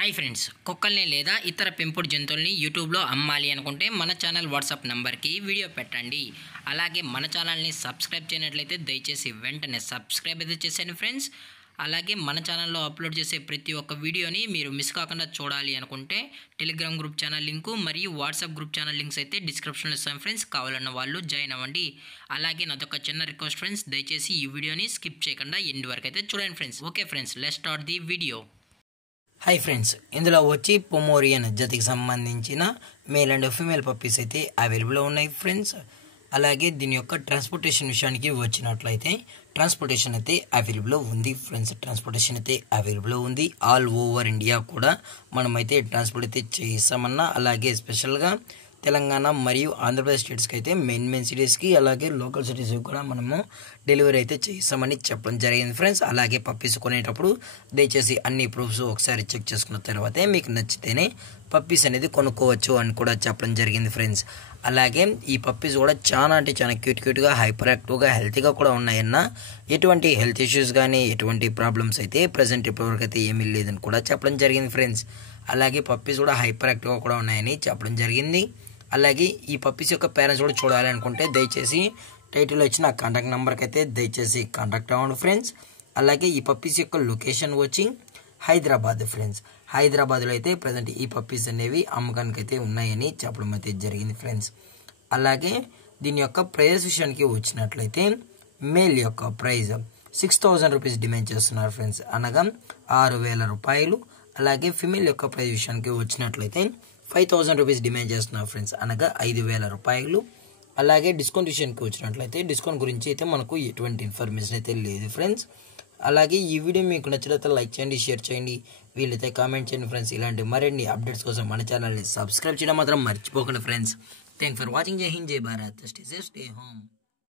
Hi friends, కుక్కల్ని లేదా ఇతర పెంపుడు జంతువుల్ని యూట్యూబ్లో అమ్మాలి అనుకుంటే మన ఛానల్ వాట్సాప్ నెంబర్కి వీడియో పెట్టండి. అలాగే మన ఛానల్ని సబ్స్క్రైబ్ చేయనట్లయితే దయచేసి వెంటనే సబ్స్క్రైబ్ అయితే చేసేయండి ఫ్రెండ్స్. అలాగే మన ఛానల్లో అప్లోడ్ చేసే ప్రతి ఒక్క వీడియోని మీరు మిస్ కాకుండా చూడాలి అనుకుంటే టెలిగ్రామ్ గ్రూప్ ఛానల్ లింకు మరియు వాట్సాప్ గ్రూప్ ఛానల్ లింక్స్ అయితే డిస్క్రిప్షన్లో ఇస్తాను ఫ్రెండ్స్. కావాలన్న వాళ్ళు జాయిన్ అవ్వండి. అలాగే నాదొక చిన్న రిక్వెస్ట్ ఫ్రెండ్స్, దయచేసి ఈ వీడియోని స్కిప్ చేయకుండా ఎండ్ వరకు అయితే చూడండి friends. Okay friends, let's start the video. Hi friends, ఇందులో వచ్చి పొమోరియన్ జాతికి సంబంధించిన మేల్ అండ్ ఫీమేల్ పప్పీస్ అయితే అవైలబుల్లో ఉన్నాయి ఫ్రెండ్స్. అలాగే దీని యొక్క ట్రాన్స్పోర్టేషన్ విషయానికి వచ్చినట్లయితే ట్రాన్స్పోర్టేషన్ అయితే అవైలబుల్లో ఉంది ఫ్రెండ్స్. ట్రాన్స్పోర్టేషన్ అయితే అవైలబుల్లో ఉంది. ఆల్ ఓవర్ ఇండియా కూడా మనమైతే ట్రాన్స్పోర్ట్ అయితే చేస్తామన్నా, అలాగే స్పెషల్గా తెలంగాణ మరియు ఆంధ్రప్రదేశ్ స్టేట్స్కి అయితే మెయిన్ సిటీస్కి అలాగే లోకల్ సిటీస్కి కూడా మనము డెలివరీ అయితే చేస్తామని చెప్పడం జరిగింది ఫ్రెండ్స్. అలాగే పప్పీస్ కొనేటప్పుడు దయచేసి అన్ని ప్రూఫ్స్ ఒకసారి చెక్ చేసుకున్న తర్వాతే మీకు నచ్చితేనే పప్పీస్ అనేది కొనుక్కోవచ్చు అని కూడా చెప్పడం జరిగింది ఫ్రెండ్స్. అలాగే ఈ పప్పీస్ కూడా చాలా అంటే చాలా క్యూట్గా హైపర్ యాక్టివ్గా హెల్తీగా కూడా ఉన్నాయన్న, ఎటువంటి హెల్త్ ఇష్యూస్ కానీ ఎటువంటి ప్రాబ్లమ్స్ అయితే ప్రజెంట్ ఇప్పటివరకు అయితే ఏమీ లేదని కూడా చెప్పడం జరిగింది ఫ్రెండ్స్. అలాగే పప్పీస్ కూడా హైపర్ యాక్టివ్గా కూడా ఉన్నాయని చెప్పడం జరిగింది. అలాగే ఈ పప్పీస్ యొక్క పేరెంట్స్ కూడా చూడాలనుకుంటే దయచేసి టైటిల్లో ఇచ్చిన కాంటాక్ట్ నెంబర్కి అయితే దయచేసి కాంటాక్ట్ అవ్వండి ఫ్రెండ్స్. అలాగే ఈ పప్పీస్ యొక్క లొకేషన్ వచ్చి హైదరాబాద్ ఫ్రెండ్స్. హైదరాబాద్లో అయితే ప్రజెంట్ ఈ పప్పీస్ అనేవి అమ్మకానికి అయితే ఉన్నాయని చెప్పడం అయితే జరిగింది ఫ్రెండ్స్. అలాగే దీని యొక్క ప్రైస్ విషయానికి వచ్చినట్లయితే మేల్ యొక్క ప్రైస్ 6,000 రూపీస్ డిమాండ్ చేస్తున్నారు ఫ్రెండ్స్, అనగా 6,000 రూపాయలు. అలాగే ఫిమేల్ యొక్క ప్రైస్ విషయానికి వచ్చినట్లయితే 5,000 రూపీస్ డిమాండ్ చేస్తున్నారు ఫ్రెండ్స్, అనగా 5,000 రూపాయలు. అలాగే డిస్కౌంట్ విషయానికి వచ్చినట్లయితే డిస్కౌంట్ గురించి అయితే మనకు ఎటువంటి ఇన్ఫర్మేషన్ అయితే లేదు ఫ్రెండ్స్. అలాగే ఈ వీడియో మీకు నచ్చినట్లయితే లైక్ చేయండి, షేర్ చేయండి, వీలైతే కామెంట్ చేయండి ఫ్రెండ్స్. ఇలాంటి మరిన్ని అప్డేట్స్ కోసం మన ఛానల్ని సబ్స్క్రైబ్ చేయడం మాత్రం మర్చిపోకండి ఫ్రెండ్స్. Thank for watching. జై హింద్, జై Bharat, stay safe, stay home.